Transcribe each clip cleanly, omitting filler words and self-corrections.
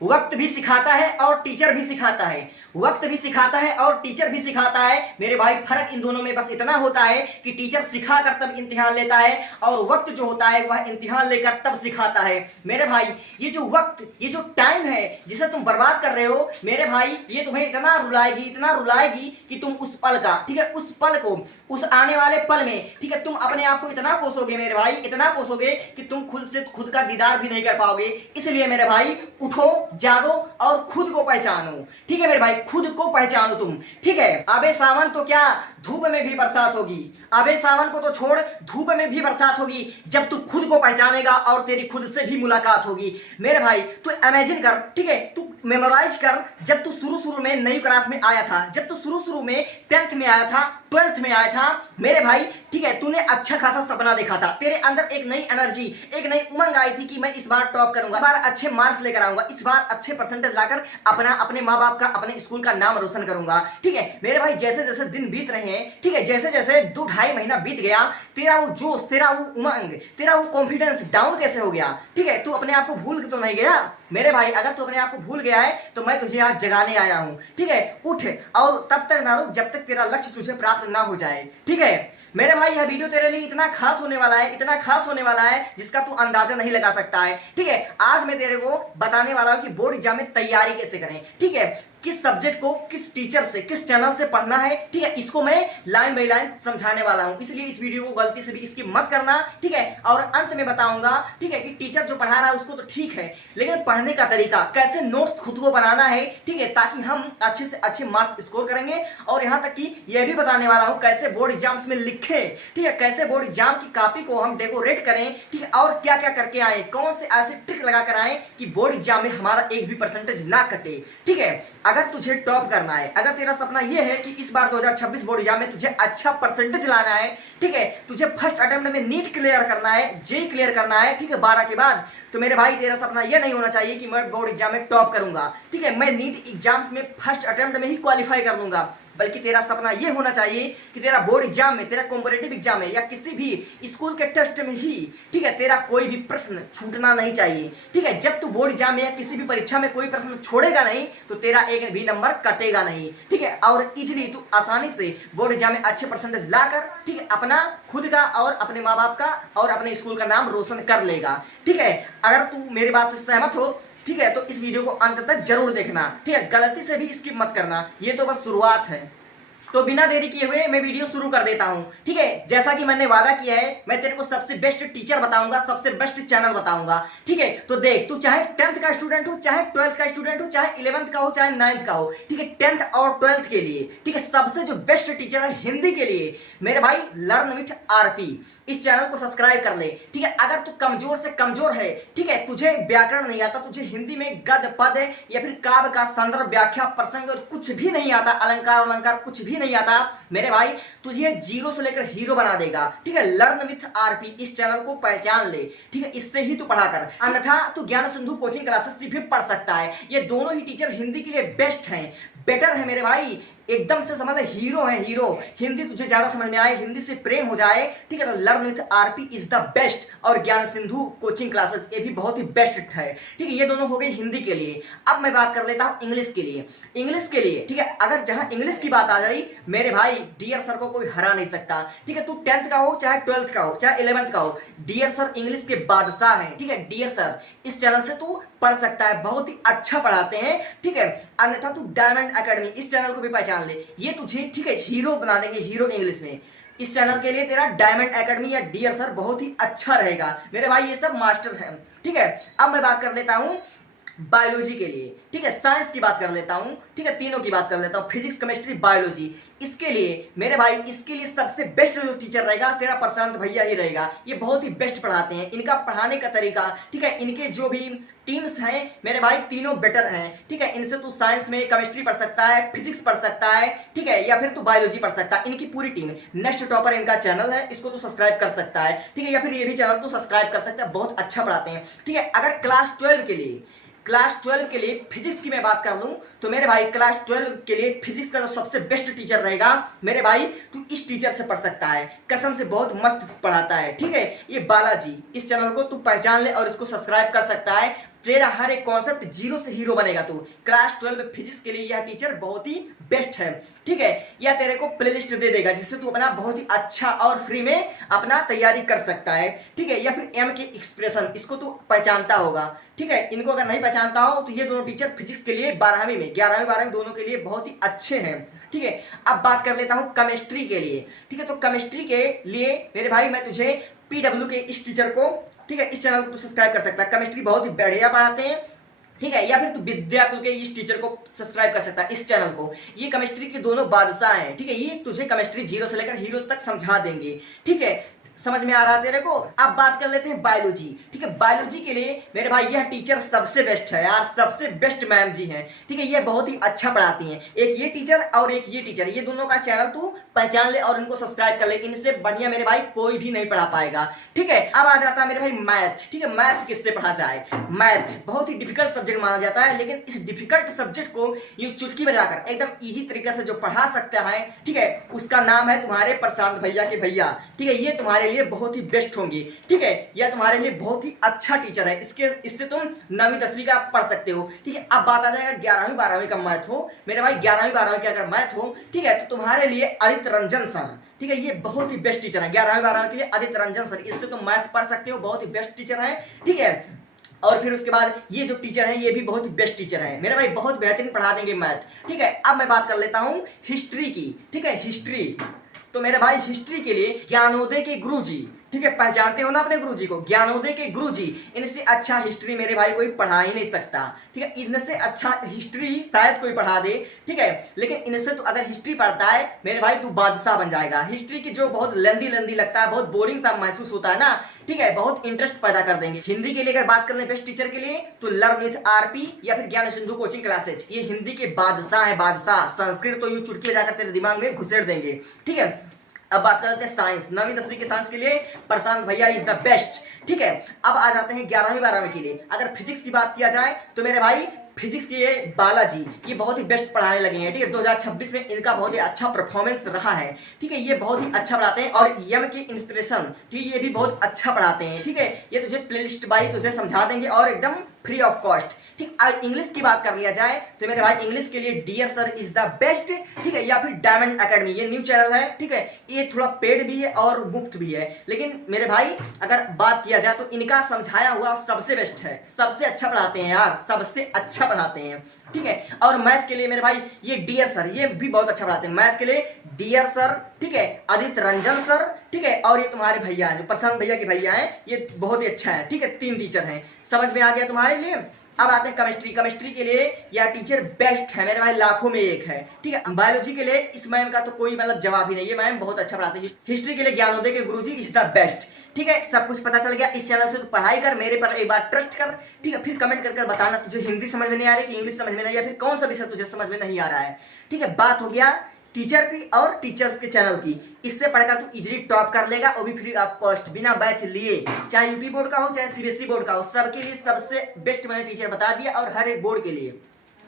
वक्त भी सिखाता है और टीचर भी सिखाता है। वक्त भी सिखाता है और टीचर भी सिखाता है मेरे भाई। फर्क इन दोनों में बस इतना होता है कि टीचर सिखा कर तब इम्तिहान लेता है और वक्त जो होता है वह इम्तिहान लेकर तब सिखाता है मेरे भाई। ये जो वक्त, ये जो टाइम है जिसे तुम बर्बाद कर रहे हो मेरे भाई, ये तुम्हें इतना रुलाएगी कि तुम उस पल का, ठीक है, उस पल को, उस आने वाले पल में, ठीक है, तुम अपने आप को इतना कोसोगे मेरे भाई, इतना कोसोगे कि तुम खुद से खुद का दीदार भी नहीं कर पाओगे। इसलिए मेरे भाई उठो, जागो और खुद को पहचानो। ठीक है मेरे भाई, खुद को पहचानो तुम। ठीक है, अबे सावन तो क्या धूप में भी बरसात होगी। अबे सावन को तो छोड़, धूप में भी बरसात होगी जब तू खुद को पहचानेगा और तेरी खुद से भी मुलाकात होगी मेरे भाई। तू इमेजिन कर, ठीक है, तू मेमोराइज कर, जब तू शुरू में नई क्लास में आया था, जब तू शुरू में 10th में आया था, 12th में आया था मेरे भाई, ठीक है, तूने अच्छा खासा सपना देखा था, तेरे अंदर एक नई एनर्जी, एक नई उमंग आई थी कि मैं इस बार टॉप करूंगा, इस बार अच्छे मार्क्स लेकर आऊंगा, इस बार अच्छे परसेंटेज लाकर अपने माँ बाप का, अपने स्कूल का नाम रोशन करूंगा। ठीक है मेरे भाई, जैसे जैसे दिन बीत रहे हैं, ठीक है, जैसे जैसे 2-2.5 महीना बीत गया, तेरा वो जोश, तेरा वो उमंग, तेरा वो कॉन्फिडेंस डाउन कैसे हो गया? ठीक है, तू अपने आप को भूल तो नहीं गया मेरे भाई? अगर तू अपने आप को भूल गया है तो मैं तुझे आज जगाने आया हूं। ठीक है, उठ और तब तक ना रुक जब तक तेरा लक्ष्य तुझे प्राप्त ना हो जाए। ठीक है मेरे भाई, यह वीडियो तेरे लिए इतना खास होने वाला है, इतना खास होने वाला है जिसका तू अंदाजा नहीं लगा सकता है। ठीक है, आज मैं तेरे को बताने वाला हूं कि बोर्ड एग्जाम में तैयारी कैसे करें। ठीक है, किस सब्जेक्ट को किस टीचर से, किस चैनल से पढ़ना है, ठीक है, इसको मैं लाइन बाय लाइन समझाने वाला हूं। इसलिए इस वीडियो को गलती से भी स्किप मत करना। ठीक है, और अंत में बताऊंगा, ठीक है, कि टीचर जो पढ़ा रहा है उसको तो ठीक है, लेकिन पढ़ने का तरीका, कैसे नोट्स खुद को बनाना है, ठीक है, ताकि हम अच्छे से अच्छे मार्क्स स्कोर करेंगे। और यहां तक कि यह भी बताने वाला हूं कैसे बोर्ड एग्जाम्स में लिखें, ठीक है, कैसे बोर्ड एग्जाम की कॉपी को हम डेकोरेट करें, ठीक है, और क्या क्या करके आए, कौन से ऐसे ट्रिक लगा कर आए कि बोर्ड एग्जाम में हमारा एक भी परसेंटेज ना कटे। ठीक है, अगर तुझे टॉप करना है, अगर तेरा सपना यह है कि इस बार 2026 बोर्ड एग्जाम में तुझे अच्छा परसेंटेज लाना है, ठीक है, तुझे फर्स्ट अटेम्प्ट में नीट क्लियर करना है, जेई क्लियर करना है, ठीक है, 12 के बाद, तो मेरे भाई तेरा सपना यह नहीं होना चाहिए कि मैं बोर्ड एग्जाम में टॉप करूंगा, ठीक है, मैं नीट एग्जाम्स में फर्स्ट अटेम्प्ट में ही क्वालिफाई कर लूंगा, बल्कि तेरा सपना यह होना चाहिए कि तेरा बोर्ड एग्जाम में, तेरा कॉम्पिटिटिव एग्जाम में या किसी भी स्कूल के टेस्ट में ही, ठीक है, तेरा कोई भी प्रश्न छूटना नहीं चाहिए। ठीक है, जब तू बोर्ड एग्जाम में या किसी भी परीक्षा में कोई प्रश्न छोड़ेगा नहीं तो तेरा एक भी नंबर कटेगा नहीं। ठीक है, और इजीली तू आसानी से बोर्ड एग्जाम में अच्छे परसेंटेज लाकर, ठीक है, अपना खुद का और अपने माँ बाप का और अपने स्कूल का नाम रोशन कर लेगा। ठीक है, अगर तू मेरी बात से सहमत हो, ठीक है, तो इस वीडियो को अंत तक जरूर देखना। ठीक है, गलती से भी स्किप मत करना, ये तो बस शुरुआत है। तो बिना देरी किए हुए मैं वीडियो शुरू कर देता हूं। ठीक है, जैसा कि मैंने वादा किया है, मैं तेरे को सबसे बेस्ट टीचर बताऊंगा, सबसे बेस्ट चैनल बताऊंगा। ठीक है, तो देख, तू चाहे 10th का स्टूडेंट हो, चाहे 12th का स्टूडेंट हो, चाहे 11th का हो, चाहे 9th का हो, ठीक है, 10th और 12th के लिए, ठीक है, सबसे जो बेस्ट टीचर है हिंदी के लिए मेरे भाई, लर्न विथ आरपी, इस चैनल को सब्सक्राइब कर ले। ठीक है, अगर तू कमजोर से कमजोर है, ठीक है, तुझे व्याकरण नहीं आता, तुझे हिंदी में गद्य पद या फिर काव्य का संदर्भ, व्याख्या, प्रसंग कुछ भी नहीं आता, अलंकार अलंकार कुछ भी नहीं आता मेरे भाई, तुझे जीरो से लेकर हीरो बना देगा। ठीक है, लर्न विथ आरपी, इस चैनल को पहचान ले। ठीक है, इससे ही तू पढ़ा कर, अन्यथा तू ज्ञान सिंधु कोचिंग क्लासेस से भी पढ़ सकता है। ये दोनों ही टीचर हिंदी के लिए बेस्ट हैं, बेटर है मेरे भाई, एकदम से समझ ले, हीरो है हीरो। हिंदी तुझे ज्यादा समझ में आए, हिंदी से प्रेम हो जाए, ठीक है, तो learn with RP is the best, और ज्ञान सिंधु कोचिंग क्लासेस ये भी बहुत ही बेस्ट है। ठीक है, ये दोनों हो गए हिंदी के लिए। अब मैं बात कर लेता हूं इंग्लिश के लिए। इंग्लिश के लिए, ठीक है, अगर जहां इंग्लिश की बात आ जाए मेरे भाई, डियर सर को कोई हरा नहीं सकता। ठीक है, तू 10th का हो, चाहे 12th का हो, चाहे 11th का हो, डियर सर इंग्लिश के बादशाह हैं। ठीक है, डियर सर इस चैनल से तू पढ़ सकता है, बहुत ही अच्छा पढ़ाते हैं। ठीक है, अन्यथा तू डायमंड एकेडमी, इस चैनल को भी पहचान ले, ये तुझे, ठीक है, हीरो बना देंगे, हीरो इंग्लिश में। इस चैनल के लिए तेरा डायमंड एकेडमी या डियर सर बहुत ही अच्छा रहेगा मेरे भाई, ये सब मास्टर हैं। ठीक है, अब मैं बात कर लेता हूं बायोलॉजी के लिए। ठीक है, साइंस की बात कर लेता हूं, ठीक है, तीनों की बात कर लेता हूं, फिजिक्स, केमिस्ट्री, बायोलॉजी। इसके लिए मेरे भाई, इसके लिए सबसे बेस्ट जो टीचर रहेगा तेरा प्रशांत भैया ही रहेगा। ये बहुत ही बेस्ट पढ़ाते हैं, इनका पढ़ाने का तरीका, ठीक है, इनके जो भी टीम्स हैं मेरे भाई, तीनों बेटर हैं। ठीक है, इनसे तू साइंस में केमिस्ट्री पढ़ सकता है, फिजिक्स पढ़ सकता है, ठीक है, या फिर तू बायोलॉजी पढ़ सकता है। इनकी पूरी टीम, नेक्स्ट टॉपर इनका चैनल है, इसको तू सब्सक्राइब कर सकता है। ठीक है, या फिर ये भी चैनल तू सब्सक्राइब कर सकता है, बहुत अच्छा पढ़ाते हैं। ठीक है, अगर क्लास 12 के लिए फिजिक्स की मैं बात कर लूं तो मेरे भाई, क्लास 12 के लिए फिजिक्स का जो सबसे बेस्ट टीचर रहेगा मेरे भाई, तू इस टीचर से पढ़ सकता है, कसम से बहुत मस्त पढ़ाता है। ठीक है, ये बालाजी, इस चैनल को तू पहचान ले और इसको सब्सक्राइब कर सकता है। तेरा हर एक कॉन्सेप्ट जीरो से हीरो बनेगा। तू क्लास 12 फिजिक्स के लिए यह टीचर बहुत ही बेस्ट है, ठीक है। यह तेरे को प्लेलिस्ट दे देगा जिससे तू अपना बहुत ही अच्छा और फ्री में अपना तैयारी कर सकता है, ठीक है। या फिर एम के एक्सप्रेशन, इसको तू पहचानता होगा, ठीक है। इनको अगर नहीं पहचानता हो तो ये दोनों टीचर फिजिक्स के लिए 12वीं में 11वीं 12वीं दोनों के लिए बहुत ही अच्छे हैं, ठीक है। अब बात कर लेता हूँ केमिस्ट्री के लिए, ठीक है। तो केमिस्ट्री के लिए मेरे भाई मैं तुझे PW के इस टीचर को, ठीक है, इस चैनल को तू सब्सक्राइब कर सकता है। केमिस्ट्री बहुत ही बढ़िया पढ़ाते हैं, ठीक है। या फिर तू विद्याकुल के इस टीचर को सब्सक्राइब कर सकता है, इस चैनल को। ये केमिस्ट्री के दोनों बादशाह हैं, ठीक है। ये तुझे केमिस्ट्री जीरो से लेकर हीरो तक समझा देंगे, ठीक है। समझ में आ रहा है तेरे को। अब बात कर लेते हैं बायोलॉजी, ठीक है। बायोलॉजी के लिए मेरे भाई यह टीचर सबसे बेस्ट है यार, सबसे बेस्ट मैम जी हैं, ठीक है। ये बहुत ही अच्छा पढ़ाती हैं। एक ये टीचर और एक ये टीचर, ये दोनों का चैनल तू पहचान ले और इनको सब्सक्राइब कर ले। इनसे बढ़िया मेरे भाई कोई भी नहीं पढ़ा पाएगा, ठीक है। अब आ जाता है मेरे भाई मैथ, ठीक है। मैथ किससे पढ़ा जाए? मैथ बहुत ही डिफिकल्ट सब्जेक्ट माना जाता है, लेकिन इस डिफिकल्ट सब्जेक्ट को ये चुटकी बजाकर एकदम ईजी तरीके से जो पढ़ा सकता है, ठीक है, उसका नाम है तुम्हारे प्रशांत भैया के भैया, ठीक है। ये तुम्हारे लिए बहुत ही बेस्ट होंगे, ठीक है। यह तुम्हारे लिए बहुत ही अच्छा टीचर है। इससे तुम 9वीं 10वीं का पढ़ सकते हो, ठीक है। अब बात आ जाएगा 11वीं 12वीं का मैथ हो मेरे भाई, 11वीं 12वीं का अगर मैथ हो, ठीक है, तो तुम्हारे लिए आदित्य रंजन सर, ठीक है, ये बहुत ही बेस्ट टीचर है 11वीं 12वीं के लिए। आदित्य रंजन सर, इससे तुम मैथ पढ़ सकते हो, बहुत ही बेस्ट टीचर है, ठीक है। और फिर उसके बाद ये जो टीचर है ये भी बहुत ही बेस्ट टीचर है मेरे भाई, बहुत बेहतरीन पढ़ा देंगे मैथ, ठीक है। अब मैं बात कर लेता हूं हिस्ट्री की, ठीक है। हिस्ट्री तो मेरे भाई हिस्ट्री के लिए ज्ञानोदय के गुरुजी, ठीक है, पहचानते हो ना अपने गुरुजी को, ज्ञानोदय के गुरुजी। इनसे अच्छा हिस्ट्री मेरे भाई कोई पढ़ा ही नहीं सकता, ठीक है। इनसे अच्छा हिस्ट्री शायद कोई पढ़ा दे, ठीक है, लेकिन इनसे तो अगर हिस्ट्री पढ़ता है मेरे भाई तू बादशाह बन जाएगा। हिस्ट्री की जो बहुत लेंदी लगता है, बहुत बोरिंग सा महसूस होता है ना, ठीक है, बहुत इंटरेस्ट पैदा कर देंगे। हिंदी के लिए अगर बात करें बेस्ट टीचर के लिए तो लर्न विथ RP या फिर ज्ञान सिंधु कोचिंग क्लासेज, ये हिंदी के बादशाह है, बादशाह। संस्कृत तो यूं चुटकी जाकर तेरे दिमाग में घुसेड़ देंगे, ठीक है। अब बात करते हैं साइंस, 9वीं 10वीं के साइंस के लिए प्रशांत भैया इज द बेस्ट, ठीक है। अब आ जाते हैं 11वीं 12वीं के लिए। अगर फिजिक्स की बात किया जाए तो मेरे भाई फिजिक्स के बालाजी ये बहुत ही बेस्ट पढ़ाने लगे हैं, ठीक है। 2026 में इनका बहुत ही अच्छा परफॉर्मेंस रहा है, ठीक है। ये बहुत ही अच्छा पढ़ाते हैं। और यम के इंस्पिरेशन, ठीक है, ये भी बहुत अच्छा पढ़ाते हैं, ठीक है। ये तुझे प्लेलिस्ट बाई तुझे समझा देंगे और एकदम फ्री ऑफ कॉस्ट, ठीक। अब इंग्लिश की बात कर लिया जाए तो मेरे भाई इंग्लिश के लिए dear sir is the best, ठीक है। या फिर डायमंड एकेडमी, ये न्यू चैनल है, ठीक है। ये थोड़ा पेड भी है और मुफ्त भी है, लेकिन मेरे भाई अगर बात किया जाए तो इनका समझाया हुआ सबसे बेस्ट है, सबसे अच्छा पढ़ाते हैं यार, सबसे अच्छा पढ़ाते हैं, ठीक है। और मैथ के लिए मेरे भाई ये डियर सर, ये भी बहुत अच्छा पढ़ाते हैं। मैथ के लिए डियर सर, ठीक है, आदित्य रंजन सर, ठीक है। और ये तुम्हारे भैया हैं जो प्रशांत भैया के भैया हैं, ये बहुत ही अच्छा है, ठीक है। 3 टीचर हैं, समझ में आ गया तुम्हारे लिए। अब आते हैं केमिस्ट्री। केमिस्ट्री के लिए यह टीचर बेस्ट है मेरे भाई, लाखों में एक है, ठीक है। बायोलॉजी के लिए इस मैम का तो कोई मतलब जवाब ही नहीं है, मैम बहुत अच्छा पढ़ाते हैं। हिस्ट्री के लिए ज्ञानोदय के गुरुजी इज द बेस्ट, ठीक है। सब कुछ पता चल गया। इस चैनल से तो पढ़ाई कर, मेरे पर एक बार ट्रस्ट कर, ठीक है। फिर कमेंट कर बताना तुझे हिंदी समझ में नहीं आ रही कि इंग्लिश समझ में नहीं, या फिर कौन सा विषय तुझे समझ में नहीं आ रहा है, ठीक है। बात हो गया टीचर की और टीचर्स के चैनल की। इससे पढ़कर तू इजीली टॉप कर लेगा, वो भी फ्री ऑफ कॉस्ट, बिना बैच लिए। चाहे यूपी बोर्ड का हो चाहे CBSE बोर्ड का हो, सबके लिए सबसे बेस्ट मैंने टीचर बता दिया, और हर एक बोर्ड के लिए।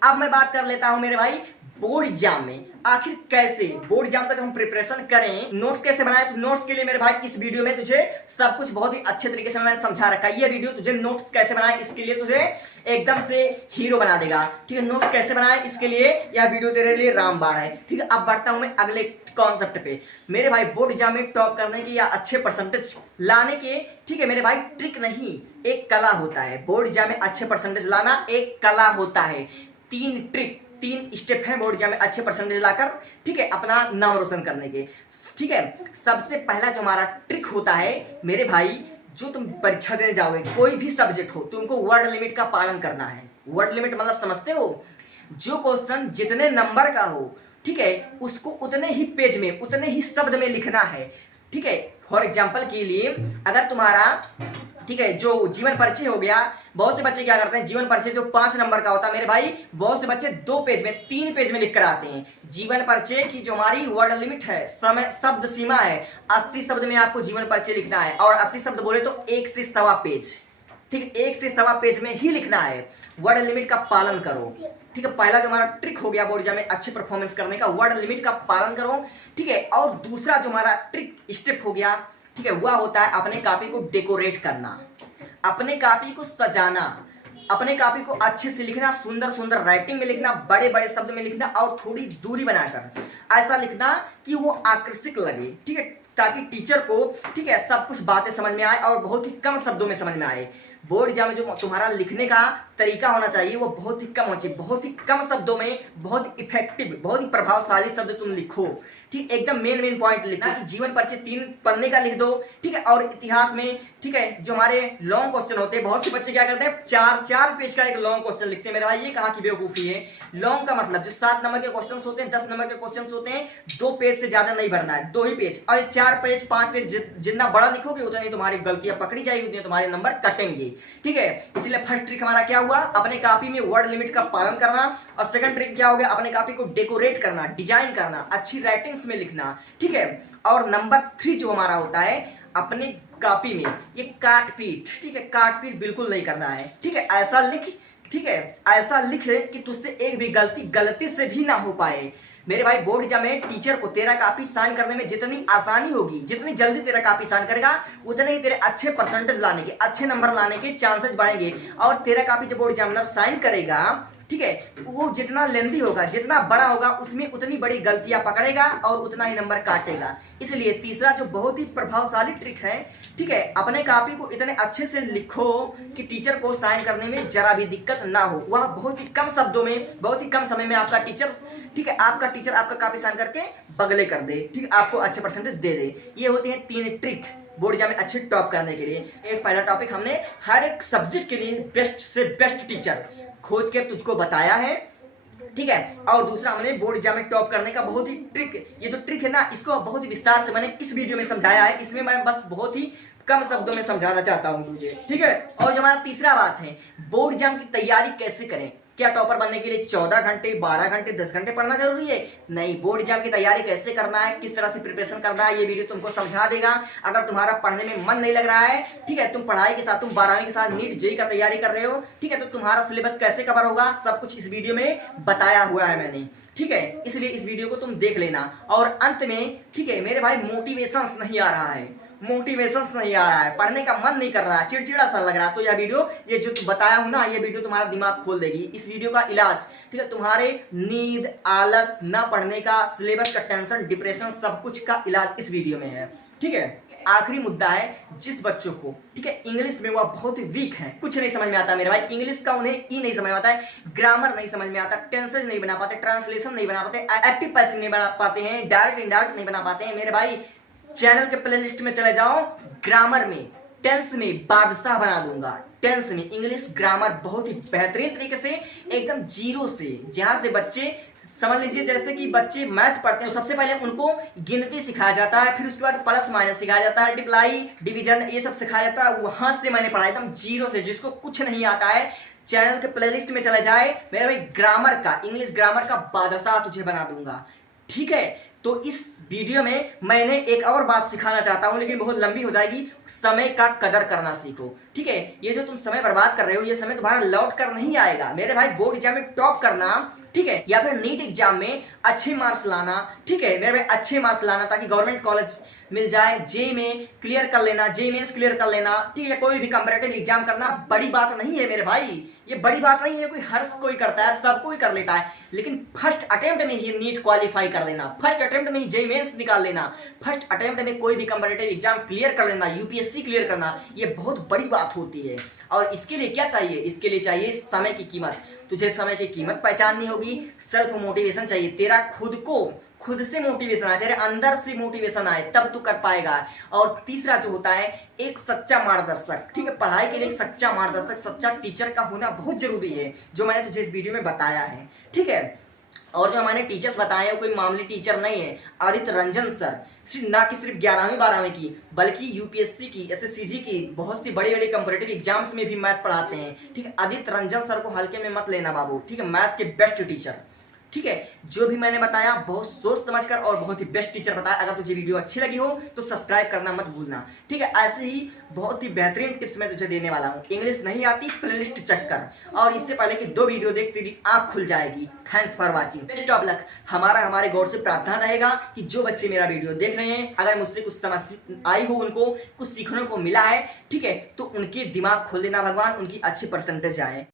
अब मैं बात कर लेता हूं मेरे भाई बोर्ड एग्जाम में आखिर कैसे बोर्ड एग्जाम का जब हम प्रिपरेशन करें, नोट्स कैसे बनाए, तो नोट्स के लिए मेरे भाई इस वीडियो में तुझे सब कुछ बहुत ही अच्छे तरीके से मैंने समझा रखा है। ये वीडियो तुझे नोट्स कैसे बनाए इसके लिए तुझे एकदम से हीरो बना देगा, ठीक है। नोट्स कैसे बनाए इसके लिए यह वीडियो तेरे लिए रामबाण है, ठीक है। अब बढ़ता हूं मैं अगले कॉन्सेप्ट पे। मेरे भाई बोर्ड एग्जाम में टॉप करने के या अच्छे परसेंटेज लाने के, ठीक है मेरे भाई, ट्रिक नहीं एक कला होता है। बोर्ड एग्जाम में अच्छे परसेंटेज लाना एक कला होता है। 3 स्टेप हैं बोर्ड एग्जाम में अच्छे परसेंटेज लाकर, ठीक है, अपना नाम रोशन करने के, ठीक है। सबसे पहला जो हमारा ट्रिक होता है मेरे भाई, जो तुम परीक्षा देने जाओगे कोई भी सब्जेक्ट हो, तुमको वर्ड लिमिट का पालन करना है। वर्ड लिमिट मतलब समझते हो, जो क्वेश्चन जितने नंबर का हो, ठीक है, उसको उतने ही पेज में उतने ही शब्द में लिखना है, ठीक है। फॉर एग्जाम्पल के लिए अगर तुम्हारा, ठीक है, जो जीवन परिचय हो गया, बहुत से बच्चे क्या करते हैं, जीवन परिचय जो 5 नंबर का होता है मेरे भाई, बहुत से बच्चे 2 पेज में 3 पेज में लिख कर आते हैं। जीवन परिचय की जो हमारी वर्ड लिमिट है, समय शब्द सीमा है, 80 शब्द में आपको जीवन परिचय लिखना है, और 80 शब्द बोले तो 1 से सवा पेज, ठीक है, 1 से सवा पेज में ही लिखना है। वर्ड लिमिट का पालन करो, ठीक है। पहला जो हमारा ट्रिक हो गया बोर्ड एग्जाम में अच्छे परफॉर्मेंस करने का, वर्ड लिमिट का पालन करो, ठीक है। और दूसरा जो हमारा ट्रिक स्टेप हो गया, ठीक है, वह होता है अपने कॉपी को डेकोरेट करना, अपने कॉपी को सजाना, अपने कॉपी को अच्छे से लिखना, सुंदर सुंदर राइटिंग में लिखना, बड़े बड़े शब्द में लिखना और थोड़ी दूरी बनाकर ऐसा लिखना कि वो आकर्षक लगे, ठीक है, ताकि टीचर को, ठीक है, सब कुछ बातें समझ में आए और बहुत ही कम शब्दों में समझ में आए। बोर्ड एग्जाम में जो तुम्हारा लिखने का तरीका होना चाहिए वो बहुत ही कम होना चाहिए, बहुत ही कम शब्दों में बहुत इफेक्टिव, बहुत ही प्रभावशाली शब्द तुम लिखो, ठीक, एकदम मेन पॉइंट लिखना कि जीवन परिचय 3 पन्ने का लिख दो, ठीक है। और इतिहास में, ठीक है, जो हमारे लॉन्ग क्वेश्चन होते हैं, बहुत से बच्चे क्या करते हैं 4 पेज का एक लॉन्ग क्वेश्चन लिखते हैं। मेरे भाई ये कहाँ की बेवकूफी है। लॉन्ग का मतलब जो 7 नंबर के क्वेश्चन होते हैं, 10 नंबर के क्वेश्चन होते हैं, 2 पेज से ज्यादा नहीं भरना है, 2 ही पेज। और 4 पेज 5 पेज जितना बड़ा लिखोगे उतना ही तुम्हारी गलतियां पकड़ी जाएगी, उतने तुम्हारे नंबर कटेंगे, ठीक है। इसलिए फर्स्ट ट्रिक हमारा क्या हुआ, अपने कॉपी में वर्ड लिमिट का पालन करना। और सेकंड ट्रिक क्या हो गया, अपने कॉपी को डेकोरेट करना, डिजाइन करना, अच्छी राइटिंग्स में लिखना, ठीक है। और नंबर 3 जो हमारा होता है, अपने कॉपी में ये काट पीट, ठीक है, काट पीट बिल्कुल नहीं करना है, ठीक है। ऐसा लिख, ठीक है, ऐसा लिखे कि तुझसे एक भी गलती से भी ना हो पाए। मेरे भाई बोर्ड एग्जाम में टीचर को तेरा कॉपी साइन करने में जितनी आसानी होगी, जितनी जल्दी तेरा कॉपी साइन करेगा, उतने ही तेरे अच्छे परसेंटेज लाने के, अच्छे नंबर लाने के चांसेस बढ़ेंगे। और तेरा कॉपी जब बोर्ड एग्जामिनर साइन करेगा, ठीक है, वो जितना लेंदी होगा, जितना बड़ा होगा, उसमें उतनी बड़ी गलतियां पकड़ेगा और उतना ही नंबर काटेगा। इसलिए तीसरा जो बहुत ही प्रभावशाली ट्रिक है, ठीक है, अपने कॉपी को इतने अच्छे से लिखो कि टीचर को साइन करने में जरा भी दिक्कत ना हो। वह बहुत ही कम शब्दों में, बहुत ही कम समय में आपका टीचर, ठीक है, आपका टीचर आपका कॉपी साइन करके बगले कर दे, ठीक है, आपको अच्छे परसेंटेज दे दे। ये होती है 3 ट्रिक बोर्ड एग्जाम में अच्छे टॉप करने के लिए। एक पहला टॉपिक हमने हर एक सब्जेक्ट के लिए बेस्ट से बेस्ट टीचर खोज कर तुझको बताया है, ठीक है। और दूसरा हमने बोर्ड एग्जाम में टॉप करने का बहुत ही ट्रिक, ये जो ट्रिक है ना, इसको बहुत ही विस्तार से मैंने इस वीडियो में समझाया है। इसमें मैं बस बहुत ही कम शब्दों में समझाना चाहता हूं तुझे, ठीक है। और जो हमारा तीसरा बात है, बोर्ड एग्जाम की तैयारी कैसे करें। क्या टॉपर बनने के लिए 14 घंटे, 12 घंटे, 10 घंटे पढ़ना जरूरी है? नहीं, बोर्ड एग्जाम की तैयारी कैसे करना है, किस तरह से प्रिपरेशन करना है, ये वीडियो तुमको समझा देगा। अगर तुम्हारा पढ़ने में मन नहीं लग रहा है, ठीक है, तुम पढ़ाई के साथ, तुम 12वीं के साथ नीट जेईई का तैयारी कर रहे हो, ठीक है, तो तुम्हारा सिलेबस कैसे कवर होगा, सब कुछ इस वीडियो में बताया हुआ है मैंने, ठीक है। इसलिए इस वीडियो को तुम देख लेना। और अंत में, ठीक है मेरे भाई, मोटिवेशन नहीं आ रहा है, मोटिवेशन नहीं आ रहा है, पढ़ने का मन नहीं कर रहा है, चिड़चिड़ा सा लग रहा है, तो यह वीडियो, ये जो बताया हूं ना, ये वीडियो तुम्हारा दिमाग खोल देगी। इस वीडियो का इलाज, ठीक है, तुम्हारे नींद, आलस, ना पढ़ने का, सिलेबस का टेंशन, डिप्रेशन, सब कुछ का इलाज इस वीडियो में है, ठीक है। आखिरी मुद्दा है, जिस बच्चों को, ठीक है, इंग्लिश में वह बहुत ही वीक है, कुछ नहीं समझ में आता मेरे भाई, इंग्लिश का उन्हें ई नहीं समझ में आता है, ग्रामर नहीं समझ में आता, टेंसेज नहीं बना पाते, ट्रांसलेशन नहीं बना पाते, एक्टिव पैसिव नहीं बना पाते हैं, डायरेक्ट इनडायरेक्ट नहीं बना पाते हैं, मेरे भाई चैनल के प्लेलिस्ट में चले जाओ, ग्रामर में, टेंस में बादशाह बना दूंगा। टेंस में इंग्लिश ग्रामर बहुत ही बेहतरीन तरीके से, एकदम जीरो से, जहां से बच्चे समझ लीजिए, जैसे कि बच्चे मैथ पढ़ते हैं, सबसे पहले उनको गिनती सिखाया जाता है, फिर उसके बाद प्लस माइनस सिखाया जाता है, मल्टीप्लाई, डिवीजन, ये सब सिखाया जाता है। वहां से मैंने पढ़ा एकदम जीरो से, जिसको कुछ नहीं आता है चैनल के प्लेलिस्ट में चला जाए, मेरा भाई ग्रामर का, इंग्लिश ग्रामर का बादशाह तुझे बना दूंगा, ठीक है। तो इस वीडियो में मैंने एक और बात सिखाना चाहता हूं, लेकिन बहुत लंबी हो जाएगी। समय का कदर करना सीखो, ठीक है। ये जो तुम समय बर्बाद कर रहे हो, ये समय तुम्हारा लौट कर नहीं आएगा मेरे भाई। बोर्ड एग्जाम में टॉप करना, ठीक है, या फिर नीट एग्जाम में अच्छे मार्क्स लाना, ठीक है मेरे भाई, अच्छे मार्क्स लाना ताकि गवर्नमेंट कॉलेज मिल जाए, जेईई में क्लियर कर लेना, जेईई मेंस क्लियर कर लेना, ठीक है। कोई भी कंपैरेटिव एग्जाम करना बड़ी बात नहीं है मेरे भाई, ये बड़ी बात नहीं है, कोई हर कोई करता है, सब कोई कर लेता है, लेकिन फर्स्ट अटेम्प्ट में ही नीट क्वालिफाई कर लेना, फर्स्ट अटेम्प्ट में ही जेईई मेंस निकाल लेना, फर्स्ट अटेम्प्ट में कोई भी कंपैरेटिव एग्जाम क्लियर कर लेना, यूपीएससी क्लियर करना, ये बहुत बड़ी बात होती है। और इसके लिए क्या चाहिए, इसके लिए चाहिए समय की कीमत। तुझे समय की कीमत पहचाननी होगी, सेल्फ मोटिवेशन चाहिए, तेरा खुद से मोटिवेशन आए, तेरे अंदर से मोटिवेशन आए, तब तू कर पाएगा। और तीसरा जो होता है, एक सच्चा मार्गदर्शक, ठीक है, पढ़ाई के लिए एक सच्चा मार्गदर्शक, सच्चा टीचर का होना बहुत जरूरी है, जो मैंने तुझे इस वीडियो में बताया है, ठीक है। और जो हमारे टीचर्स बताए कोई मामूली टीचर नहीं है, आदित्य रंजन सर, ना कि सिर्फ 11वीं 12वीं की, बल्कि यूपीएससी की, एसएससीजी की, बहुत सी बड़ी बड़ी कंपैरेटिव एग्जाम्स में भी मैथ पढ़ाते हैं, ठीक है। आदित्य रंजन सर को हल्के में मत लेना बाबू, ठीक है, मैथ के बेस्ट टीचर, ठीक है। जो भी मैंने बताया बहुत सोच समझकर और बहुत ही बेस्ट टीचर बताया। अगर तुझे वीडियो अच्छी लगी हो तो सब्सक्राइब करना मत भूलना, ठीक है। ऐसे ही बहुत ही बेहतरीन टिप्स मैं तुझे देने वाला हूँ। इंग्लिश नहीं आती, प्लेलिस्ट चेक कर, और इससे पहले कि 2 वीडियो देख तेरी आंख खुल जाएगी। Thanks for watching, best of luck. हमारे गौर से प्रार्थना रहेगा कि जो बच्चे मेरा वीडियो देख रहे हैं, अगर मुझसे कुछ समझ आई हो, उनको कुछ सीखने को मिला है, ठीक है, तो उनके दिमाग खोल देना भगवान, उनकी अच्छी परसेंटेज आए।